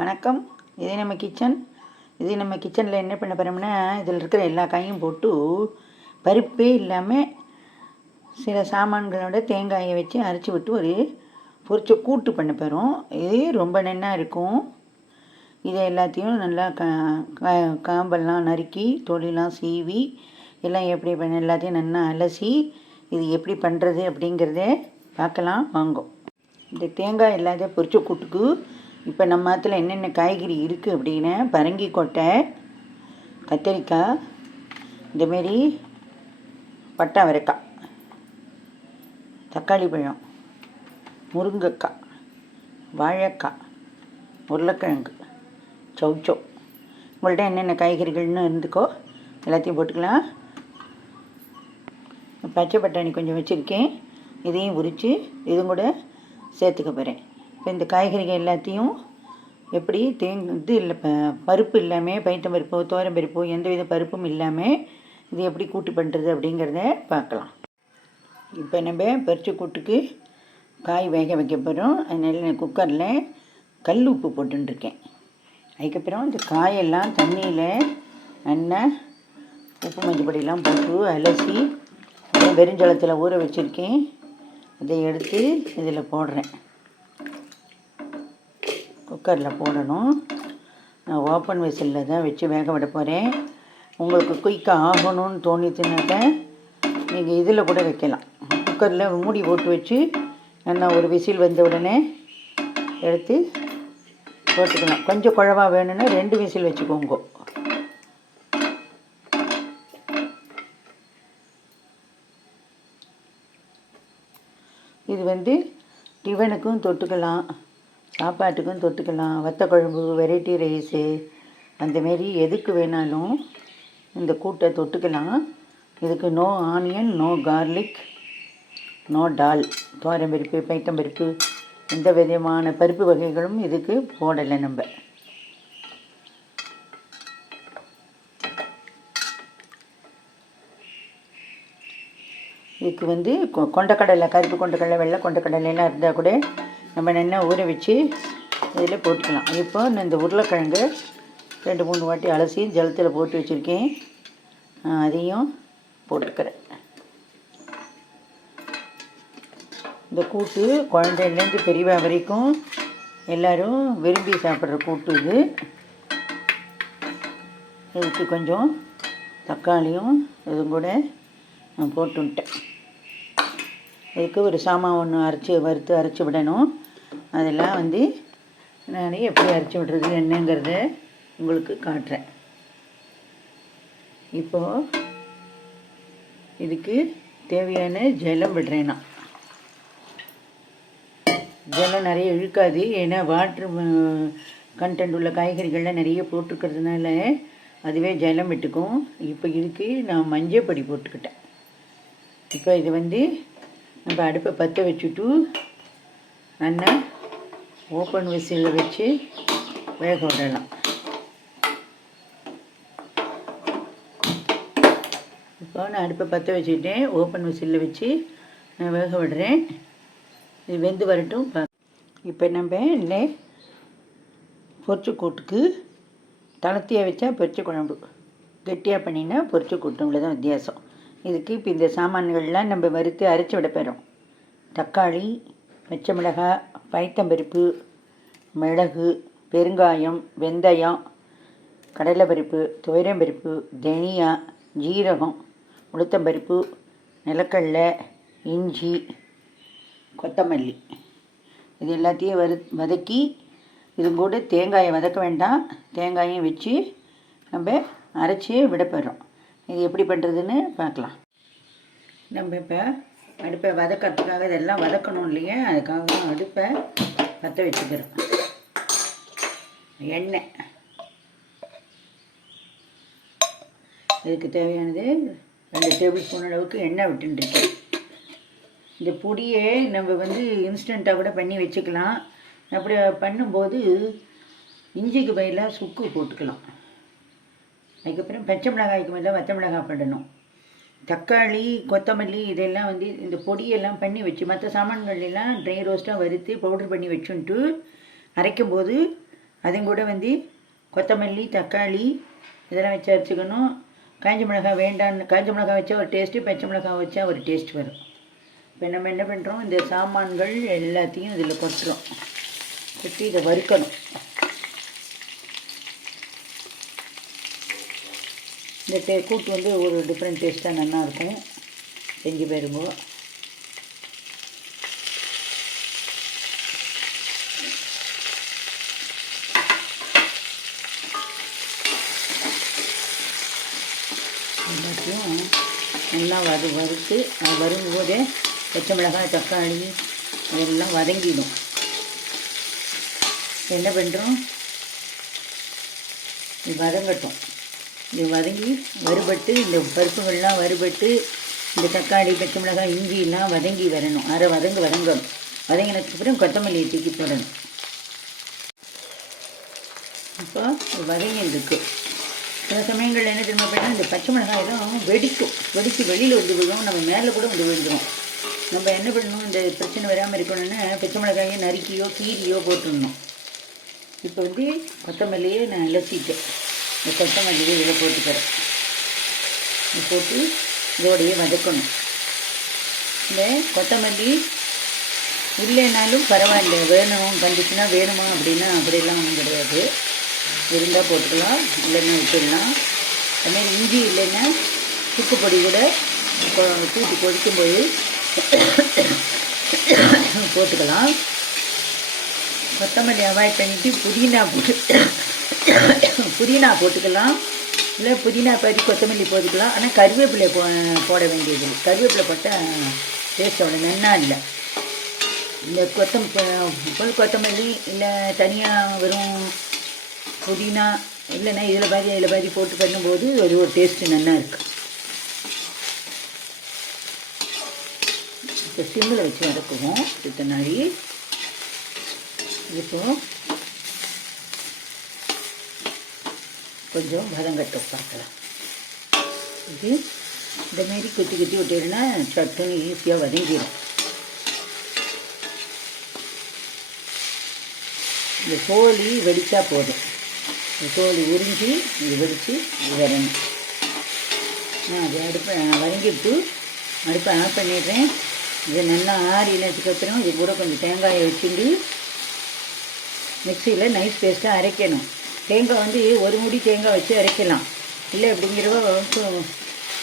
வணக்கம். இதே நம்ம கிச்சன் இதே நம்ம கிச்சனில் என்ன பண்ண போகிறோம்னா இதில் இருக்கிற எல்லா காயும் போட்டு பருப்பே இல்லாமல் சில சாமான்களோட தேங்காயை வச்சு அரைச்சி விட்டு ஒரு பொரிச்ச கூட்டு பண்ண போகிறோம் இது ரொம்ப நன்னாக இருக்கும். இதை எல்லாத்தையும் நல்லா க காம்பெல்லாம் நறுக்கி தொழிலாம் சீவி எல்லாம் எப்படி பண்ண எல்லாத்தையும் நல்லா அலசி இது எப்படி பண்ணுறது அப்படிங்கிறத பார்க்கலாம். வாங்கும் இந்த தேங்காய் இல்லாத பொரிச்ச கூட்டுக்கு இப்போ நம்ம மரத்தில் என்னென்ன காய்கறி இருக்குது அப்படின்னா பரங்கி கொட்டை கத்திரிக்காய் இந்தமாரி பட்டை வரைக்காய் தக்காளி பழம் முருங்கைக்காய் வாழைக்காய் உருளைக்கிழங்கு சௌச்சோ உங்கள்கிட்ட என்னென்ன காய்கறிகள்னு இருந்துக்கோ எல்லாத்தையும் போட்டுக்கலாம். பச்சை பட்டாணி கொஞ்சம் வச்சுருக்கேன். இதையும் உரித்து இதுவும் கூட சேர்த்துக்க போகிறேன் இப்போ இந்த காய்கறிகள் எல்லாத்தையும் எப்படி தேங் இது இல்லை ப பருப்பு இல்லாமல் பைத்தம் பருப்போ தோரம் பருப்போ எந்த வித பருப்பும் இல்லாமல் இது எப்படி கூட்டு பண்ணுறது அப்படிங்கிறத பார்க்கலாம். இப்போ நம்ம பறிச்ச கூட்டுக்கு காய் வேக வைக்க போகிறோம் அதனால நான் குக்கரில் கல் உப்பு போட்டுருக்கேன் அதுக்கப்புறம் இந்த காயெல்லாம் தண்ணியில் நல்லா உப்பு மஞ்சள் பொடியெல்லாம் போட்டு அலசி அப்புறம் ஊற வச்சுருக்கேன். அதை எடுத்து இதில் போடுறேன். குக்கரில் போடணும். நான் ஓப்பன் விசிலில் தான் வச்சு வேக விட போகிறேன் உங்களுக்கு குயிக்காக ஆகணும்னு தோணிச்சுனாக்க நீங்கள் இதில் கூட வைக்கலாம். குக்கரில் மூடி போட்டு வச்சு நல்லா ஒரு விசில் வந்த உடனே எடுத்து போட்டுக்கலாம். கொஞ்சம் குழவா வேணும்னா ரெண்டு விசில் வச்சுக்கோங்க. இது வந்து டிஃபனுக்கும் தொட்டுக்கலாம். சாப்பாட்டுக்கும் தொட்டுக்கலாம். வத்த குழம்பு வெரைட்டி ரைஸு அந்தமாரி எதுக்கு வேணாலும் இந்த கூட்டை தொட்டுக்கலாம். இதுக்கு no onion no garlic no dal துவாரம் பருப்பு பைட்டம் பருப்பு எந்த விதமான பருப்பு வகைகளும் இதுக்கு போடலை நம்ம. இதுக்கு வந்து கொ- கொண்டக்கடலை கருப்பு கொண்டக்கடலை வெள்ளை கொண்டக்கடலைலாம் இருந்தால் கூட நம்ம நல்லா ஊற வச்சு இதில் போட்டுக்கலாம். இப்போ நான் இந்த உருளைக்கிழங்கு ரெண்டு மூணு வாட்டி அலசி ஜலத்தில் போட்டு வச்சுருக்கேன். அதையும் போட்டுக்கிறேன். இந்த கூட்டு குழந்தைலேருந்து பெரியவா வரைக்கும் எல்லாரும் விரும்பி சாப்பிட்ற கூட்டு இது. இதுக்கு கொஞ்சம் தக்காளியும் இதுவும் கூட நான் போட்டுவிட்டேன் இதுக்கு ஒரு சாமான் ஒன்று அரைச்சி வறுத்து அரைச்சி விடணும். அதெல்லாம் வந்து நான் எப்படி அரைச்சி விடுறது என்னங்கிறத உங்களுக்கு காட்டுறேன். இப்போது இதுக்கு தேவையான ஜலம் விடுறேன் நான். ஜலம் நிறைய இழுக்காது ஏன்னா வாட்ரு கண்டென்ட் உள்ள காய்கறிகள்லாம் நிறைய போட்டிருக்கிறதுனால அதுவே ஜலம் விட்டுக்கும். இப்போ இதுக்கு நான் மஞ்சள் பொடி போட்டுக்கிட்டேன். இப்போ இது வந்து நம்ம அடுப்பை பற்ற வச்சுட்டு நல்லா ஓப்பன் விசிலில் வச்சு வேக விடலாம். இப்போ நான் அடுப்பை பற்ற வச்சுக்கிட்டேன். ஓப்பன் விசிலில் வச்சு நான் வேக விடுறேன். இது வெந்து வரட்டும். இப்போ நம்ம இல்லை பொரிச்ச கூட்டுக்கு தளர்த்தியாக வச்சா பொரிச்ச குழம்பு. கெட்டியாக பண்ணினா பொரிச்சு கூட்டும் தான் வித்தியாசம். இதுக்கு இப்போ இந்த சாமான்கள்லாம் நம்ம வறுத்து அரைச்சி விட போகிறோம் தக்காளி பச்சை மிளகாய் பயத்தம்பருப்பு மிளகு பெருங்காயம் வெந்தயம் கடலைப்பருப்பு துவரம்பருப்பு தனியா ஜீரகம் உளுத்தம்பருப்பு நிலக்கடலை இஞ்சி கொத்தமல்லி. இது எல்லாத்தையும் வறு வதக்கி இது கூட தேங்காயை வதக்க வேண்டாம். தேங்காயும் வச்சு நம்ம அரைச்சி விட போகிறோம் இது எப்படி பண்ணுறதுன்னு பார்க்கலாம். நம்ம இப்போ அடுப்பை வதக்கிறதுக்காக இதெல்லாம் வதக்கணும் இல்லையா? அதுக்காக தான் அடுப்பை பற்ற வச்சுக்கிறோம் எண்ணெய். இதுக்கு தேவையானது ரெண்டு டேபிள் ஸ்பூன் அளவுக்கு எண்ணெய் விட்டுருக்கேன் இந்த பொடியை நம்ம வந்து இன்ஸ்டண்ட்டாக கூட பண்ணி வச்சுக்கலாம். அப்படி பண்ணும்போது இஞ்சிக்கு பயிலாக சுக்கு போட்டுக்கலாம். அதுக்கப்புறம் பச்சை மிளகாய்க்கு மேலே வச்ச மிளகாய் போடணும். தக்காளி கொத்தமல்லி இதெல்லாம் வந்து இந்த பொடியெல்லாம் பண்ணி வச்சு மற்ற சாமான்கள் எல்லாம் ட்ரை ரோஸ்ட்டாக வறுத்து பவுடர் பண்ணி வச்சுன்ட்டு அரைக்கும் போது அதுவும் கூட வந்து கொத்தமல்லி தக்காளி இதெல்லாம் வச்சு அரைச்சிக்கணும். காஞ்ச மிளகாய் வேண்டான்னு காஞ்ச மிளகாய் வச்சா ஒரு டேஸ்ட்டு பச்சை மிளகாய் வச்சா ஒரு டேஸ்ட் வரும். இப்போ நம்ம என்ன பண்ணுறோம் இந்த சாமான்கள் எல்லாத்தையும் இதில் கொட்டுறோம். கொட்டி இதை வறுக்கணும். இந்த டே கூட்டு வந்து ஒரு டிஃப்ரெண்ட் டேஸ்ட்டாக நல்லா இருக்கும். செஞ்சு பாருங்க. எல்லாத்தையும் நல்லா வறு வறுத்து அது வரும்போதே பச்சை மிளகாய் தக்காளி இதெல்லாம் வதங்கிடும். என்ன பண்ணுறோம் வதங்கட்டும். இது வதங்கி வறுபட்டு இந்த பருப்புகள்லாம் வறுபட்டு இந்த தக்காளி பச்சை மிளகாய் இஞ்சிலாம் வதங்கி வரணும். அரை வதங்க வதங்கணும். வதங்கினதுக்கப்புறம் கொத்தமல்லியை தூக்கி போடணும். இப்போ இது வதங்கிருக்கு சில சமயங்களில் என்ன திரும்ப பண்ணால் இந்த பச்சை மிளகாய் தான் வெடிக்கும். வெடித்து வெளியில் வந்து விழுவோம் நம்ம மேலே கூட வந்து விழுந்துடும் நம்ம என்ன பண்ணணும்? இந்த பிரச்சனை வராமல் இருக்கணும்னா பச்சை மிளகாயை நறுக்கியோ கீரியோ போட்டுடணும். இப்போ வந்து கொத்தமல்லியை நான் இலசிட்டேன் இந்த கொத்தமல்லியை இதில் போட்டுக்கிறேன் இது போட்டு இதோடையே வதக்கணும். இந்த கொத்தமல்லி இல்லைனாலும் பரவாயில்ல. வேணும்? வந்துச்சுன்னா வேணுமா அப்படின்னா அப்படிலாம் ஒன்றும் கிடையாது. இருந்தால் போட்டுக்கலாம். இல்லைன்னா விட்டுடலாம். அதுமாதிரி இஞ்சி இல்லைன்னா சுக்கு பொடி கூட கொ- கூட்டி கொதிக்கும்போது போட்டுக்கலாம். கொத்தமல்லி அவாய்ட் பண்ணிவிட்டு புதினா போட்டு புதினா போட்டுக்கலாம். இல்லை புதினா பறி கொத்தமல்லி போட்டுக்கலாம். ஆனால் கருவேப்பிலை போ போட வேண்டியது கருவேப்பிலை போட்டால் டேஸ்ட் அவ்வளோ நன்னா இல்லை. இந்த கொத்தம் புல் கொத்தமல்லி இல்லை தனியாக வெறும் புதினா இல்லைன்னா இதில் பாதி இதில் பாதி போட்டு பண்ணும்போது ஒரு ஒரு டேஸ்ட்டு நல்லா இருக்குது இப்போ சிம்மில் வச்சு வதக்குவோம். சித்தனாரி இப்போ கொஞ்சம் வதங்கட்டும் பார்க்கலாம். இது இந்த மாரி குத்தி குத்தி விட்டீங்கன்னா சட்டுன்னு ஈஸியாக வதங்கிடும் இந்த கோழி வெடித்தா போதும். இந்த கோழி உறிஞ்சி இது வெடித்து இது வரணும் நான் அது அடுப்பை வதங்கிட்டு அடுப்பை ஆஃப் பண்ணிடுறேன். இது நல்லா ஆறினதுக்கப்புறம் இது கூட கொஞ்சம் தேங்காயை வச்சுட்டு மிக்சியில் நைஸ் பேஸ்ட்டாக அரைக்கணும். தேங்காய் வந்து ஒரு முடி தேங்காய் வச்சு அரைக்கலாம். இல்லை அப்படிங்கிறவ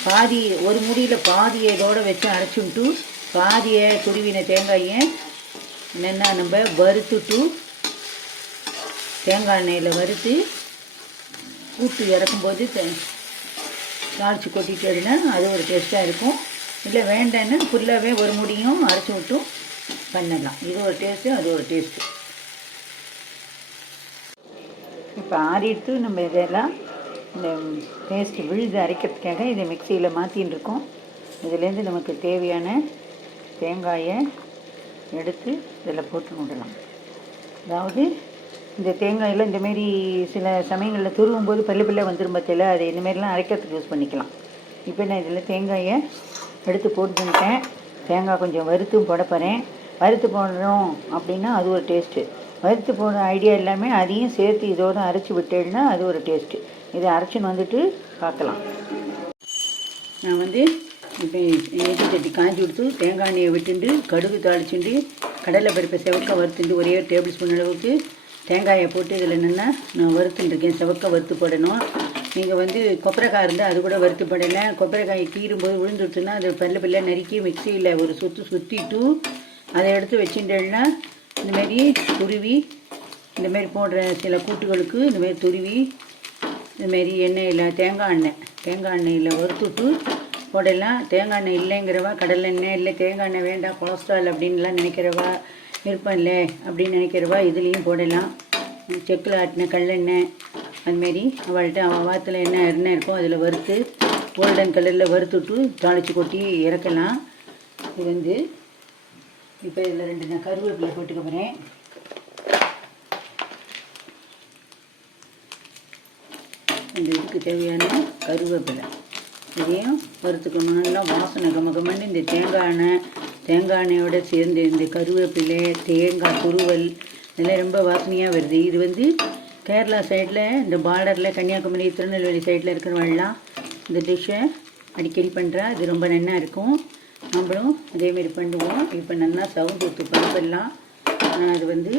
பாதி ஒரு முடியில் பாதியை இதோட வச்சு அரைச்சுட்டு பாதியை துருவின தேங்காயை என்னென்னா நம்ம வறுத்துட்டு தேங்காய் எண்ணெயில் வறுத்து கூட்டு இறக்கும்போது தே- தாளித்து கொட்டிட்டோம்னா அது ஒரு டேஸ்ட்டாக இருக்கும். இல்லை வேண்டான்னு ஃபுல்லாகவே ஒரு முடியும் அரைச்சி விட்டும் பண்ணலாம். இது ஒரு டேஸ்ட்டு அது ஒரு டேஸ்ட்டு இப்போ ஆறிட்டு நம்ம இதெல்லாம் இந்த பேஸ்ட் விழுது அரைக்கிறதுக்காக இதை மிக்சியில் மாற்றின்னு இருக்கோம். இதுலேருந்து நமக்கு தேவையான தேங்காயை எடுத்து இதில் போட்டு விடலாம். அதாவது இந்த தேங்காயில் இந்தமாரி சில சமயங்களில் துருவும் போது பல்லு பல்ல வந்துடும் பற்றியில் அதை இந்தமாரிலாம் அரைக்கிறதுக்கு யூஸ் பண்ணிக்கலாம். இப்போ நான் இதில் தேங்காயை எடுத்து போட்டுட்டேன் தேங்காய் கொஞ்சம் வறுத்தும் போட போகிறேன் வறுத்து போடுறோம் அப்படின்னா அது ஒரு டேஸ்ட்டு வறுத்து போடுற ஐடியா எல்லாமே அதையும் சேர்த்து இதோடு அரைச்சி விட்டேன்னா அது ஒரு டேஸ்ட்டு இதை அரைச்சின்னு வந்துட்டு பார்க்கலாம். நான் வந்து இப்போ எண்ணெய் தட்டி காஞ்சி கொடுத்து தேங்காய் எண்ணெயை விட்டுண்டு கடுகு தாளிச்சுண்டு கடலை பருப்பை செவக்க வறுத்துண்டு ஒரே ஒரு டேபிள் ஸ்பூன் அளவுக்கு தேங்காயை போட்டு இதில் என்னென்னா நான் வறுத்துட்டுருக்கேன் செவக்க வறுத்து போடணும். நீங்கள் வந்து கொப்பரைக்காய் இருந்தால் அது கூட வறுத்து போடலை. கொப்பரைக்காயை கீறும்போது விழுந்துட்டுன்னா அது பல்ல பல்ல நறுக்கி மிக்சியில் ஒரு சுற்று சுற்றிட்டு அதை எடுத்து வச்சுட்டேன்னா இந்தமாரி துருவி இந்தமாரி போடுற சில கூட்டுகளுக்கு இந்தமாரி துருவி இந்தமாரி எண்ணெயில் தேங்காய் எண்ணெய். தேங்காய் எண்ணெயில் வறுத்துட்டு போடலாம். தேங்காய் எண்ணெய் இல்லைங்கிறவா கடலை எண்ணெய் இல்லை தேங்காய் எண்ணெய் வேண்டாம் கொலஸ்ட்ரால் அப்படின்லாம் நினைக்கிறவா விருப்பம் இல்லை அப்படின்னு நினைக்கிறவா இதுலேயும் போடலாம். செக்கில் ஆட்டின கல்லெண்ணெய் அதுமாரி அவள்கிட்ட அவள் வாரத்தில் என்ன எண்ணெய் இருக்கோ அதில் வறுத்து கோல்டன் கலரில் வறுத்துட்டு தாளித்து கொட்டி இறக்கலாம். இது வந்து இப்போ இதில் ரெண்டு நான் கருவேப்பிலை போட்டுக்க போகிறேன். இந்த இதுக்கு தேவையான கருவேப்பிலை. இதையும் வறுத்துக்கணும். நல்லா வாசனை கமகமன்னு இந்த தேங்காய் எண்ணெய் தேங்காய் எண்ணெயோட சேர்ந்து இந்த கருவேப்பிலை தேங்காய் துருவல் இதெல்லாம் ரொம்ப வாசனையாக வருது. இது வந்து கேரளா சைடில் இந்த பார்டரில் கன்னியாகுமரி திருநெல்வேலி சைடில் இருக்கிறவங்களாம் இந்த டிஷ்ஷை அடிக்கடி பண்ணுறா. இது ரொம்ப நல்லா இருக்கும். நம்மளும் அதேமாரி பண்ணுவோம். இப்போ நல்லா சவுண்ட் ஊற்று பருப்பெல்லாம் நான் அது வந்து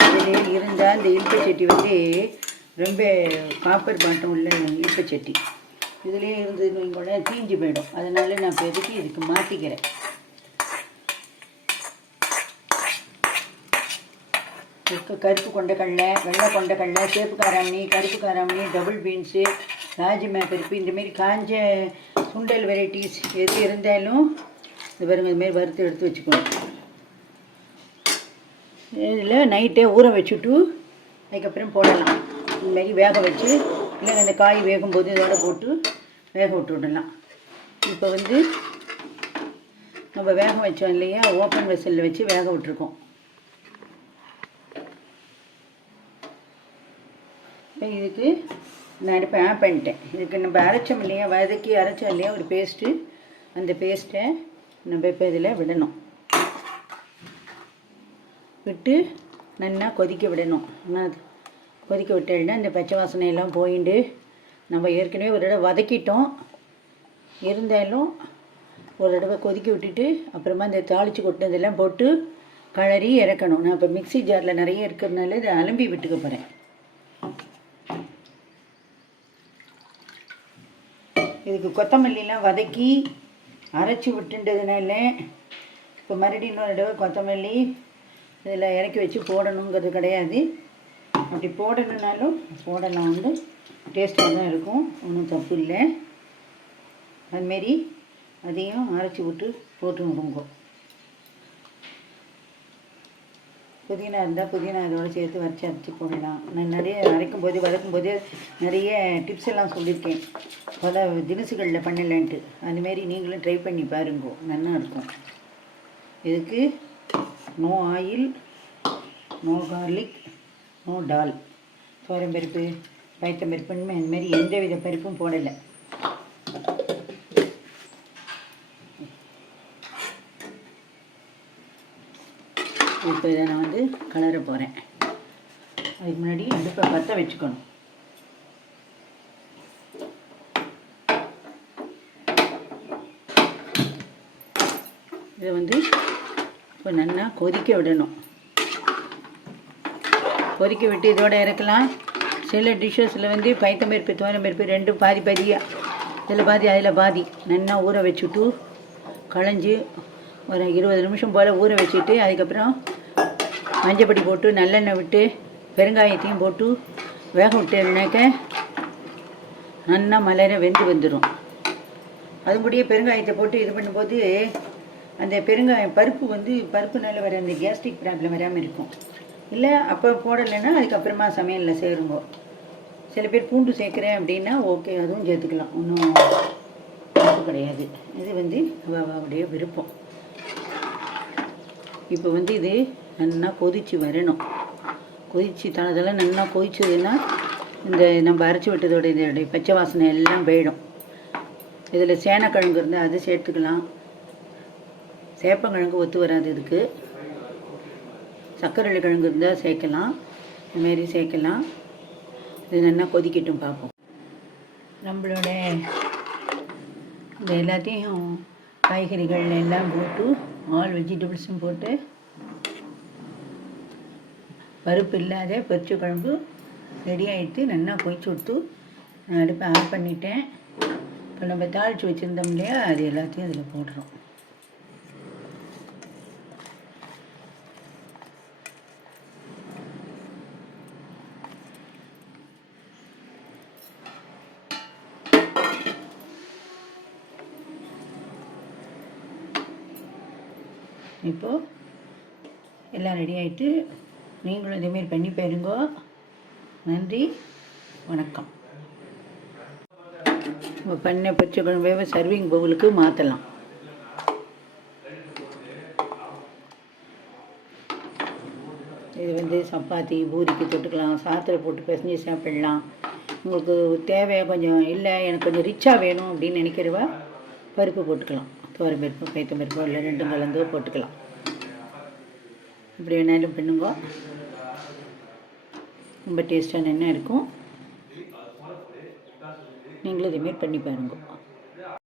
இதில் இருந்தால் இந்த இல்பை சட்டி வந்து ரொம்ப காப்பர் பாட்டம் உள்ள இல்பை சட்டி. இதுலேயே இருந்ததுன்னு கூட தீஞ்சு போயிடும். அதனால நான் இப்போ எதுக்கு இதுக்கு மாற்றிக்கிறேன் கருப்பு கருப்பு கொண்டக்கடலை வெள்ளை கொண்டக்கடலை சேப்பு காராமணி கருப்பு காராமணி டபுள் பீன்ஸு ராஜ்மா பருப்பு இந்தமாரி காஞ்ச சுண்டல் வெரைட்டிஸ் எது இருந்தாலும் இந்த பாருங்க இதுமாரி வறுத்து எடுத்து வச்சுக்கணும். இதில் நைட்டே ஊற வச்சுட்டு அதுக்கப்புறம் போடலாம். இதுமாரி வேக வச்சு இல்லை அந்த காய் வேகும்போது இதோட போட்டு வேக விட்டு விடலாம். இப்போ வந்து நம்ம வேக வச்சோம் இல்லையா ஓப்பன் வெசலில் வச்சு வேக விட்டுருக்கோம். இப்போ இதுக்கு நான் இப்போ ஆட் பண்ணிட்டேன். இதுக்கு நம்ம அரைச்சோம் இல்லையா? வதக்கி அரைச்சோம் இல்லையா? ஒரு பேஸ்ட்டு அந்த பேஸ்ட்டை நம்ம இப்போ இதில் விடணும். விட்டு நல்லா கொதிக்க விடணும். ஆனால் கொதிக்க விட்டேன்னா இந்த பச்சை வாசனை எல்லாம் போயிண்டு நம்ம ஏற்கனவே ஒரு தடவை வதக்கிட்டோம். இருந்தாலும் ஒரு தடவை கொதிக்க விட்டுட்டு அப்புறமா இந்த தாளித்து கொட்டினதெல்லாம் போட்டு கலரி இறக்கணும். நான் இப்போ மிக்ஸி ஜாரில் நிறைய இருக்கிறதுனால இதை அலம்பி விட்டுக்க போகிறேன் இதுக்கு கொத்தமல்லிலாம் வதக்கி அரைச்சி விட்டுன்றதுனால இப்போ மறுபடியும் இன்னொரு தடவை கொத்தமல்லி இதில் இறக்கி வச்சு போடணுங்கிறது கிடையாது. அப்படி போடணுன்னாலும் போடலாம். வந்து டேஸ்ட்டாக தான் இருக்கும். ஒன்றும் தப்பு இல்லை. அதுமாரி அதையும் அரைச்சி விட்டு போட்டு விடுங்கோ. புதினா இருந்தால் புதினா இதோட சேர்த்து வரைச்சி அரைச்சி போடலாம். நான் நிறைய அரைக்கும் போது வதக்கும் போது நிறைய டிப்ஸ் எல்லாம் சொல்லியிருக்கேன். பல தினசுகளில் பண்ணலன்ட்டு. அதுமாரி நீங்களும் ட்ரை பண்ணி பாருங்கோ. நல்லா இருக்கும். இதுக்கு no oil no garlic no dal சோரம் பருப்பு பயத்தம் பருப்புன்னு எந்த வித பருப்பும் போடலை. இப்போ இதை கலர போகிறேன் அதுக்கு முன்னாடி அடுப்பை பற்ற வச்சுக்கணும். இதை வந்து இப்போ நல்லா கொதிக்க விடணும். கொதிக்க விட்டு இதோடு இறக்கலாம். சில டிஷ்ஷஸில் வந்து பைத்தம் பருப்பு தோரம் ரெண்டும் பாதி பாதியாக இதில் பாதி அதில் பாதி. நல்லா ஊற வச்சுட்டு களைஞ்சி ஒரு இருபது நிமிஷம் போல் ஊற வச்சுட்டு அதுக்கப்புறம் மஞ்சப்பொடி போட்டு நல்லெண்ணெய் விட்டு பெருங்காயத்தையும் போட்டு வேக விட்டேன்னாக்க நல்லா மலர வெந்து வந்துடும் அது முடிய பெருங்காயத்தை போட்டு இது பண்ணும்போது அந்த பெருங்காயம் பருப்பு வந்து பருப்புனால வர அந்த கேஸ்ட்ரிக் ப்ராப்ளம் வராமல் இருக்கும். இல்லை அப்போ போடலைன்னா அதுக்கப்புறமா சமையலில் சேருங்க. சில பேர் பூண்டு சேர்க்குறேன் அப்படின்னா ஓகே அதுவும் சேர்த்துக்கலாம். ஒன்றும் தப்பு கிடையாது. இது வந்து அவ அவளுடைய விருப்பம். இப்போ வந்து இது நல்லா கொதித்து வரணும். கொதிச்சு தளதெல்லாம் நல்லா கொதிச்சதுன்னா இந்த நம்ம அரைச்சி விட்டதோட இதோடைய பச்சை வாசனை எல்லாம் போயிடும். இதில் சேனக்கிழங்கு இருந்தால் அது சேர்த்துக்கலாம். சேப்பங்கிழங்கு ஒத்து வராது இதுக்கு. சர்க்கரை கிழங்கு இருந்தால் சேர்க்கலாம். இதுமாரி சேர்க்கலாம். இது நல்லா கொதிக்கட்டும் பார்ப்போம் நம்மளோட இந்த எல்லாத்தையும் காய்கறிகள் எல்லாம் போட்டு ஆல் வெஜிடபிள்ஸும் போட்டு பருப்பு இல்லாத பொரிச்ச குழம்பு ரெடி ஆகிட்டு நல்லா கொதிச்சு விட்டு நான் அடுப்பை ஆஃப் பண்ணிட்டேன். இப்போ நம்ம தாளித்து வச்சுருந்தோம் இல்லையா அது எல்லாத்தையும் அதில் போடுறோம் இப்போது எல்லாம் ரெடி ஆகிட்டு நீங்களும் இதேமாரி பண்ணி பாருங்கோ. நன்றி வணக்கம். பண்ண பச்சை குழம்பு சர்விங் பவுலுக்கு மாற்றலாம் இது வந்து சப்பாத்தி பூரிக்கு தொட்டுக்கலாம் சாத்தில் போட்டு பிசைஞ்சு சாப்பிடலாம். உங்களுக்கு தேவை கொஞ்சம் இல்லை எனக்கு கொஞ்சம் ரிச்சாக வேணும் அப்படின்னு நினைக்கிறவா பருப்பு போட்டுக்கலாம். துவரம் பருப்பு பைத்தம் பருப்பு இல்லை ரெண்டும் கலந்து போட்டுக்கலாம். இப்படி வேணாலும் பண்ணுங்க. ரொம்ப டேஸ்ட்டாக என்ன இருக்கும்? நீங்களும் இதேமாரி பண்ணி பாருங்க.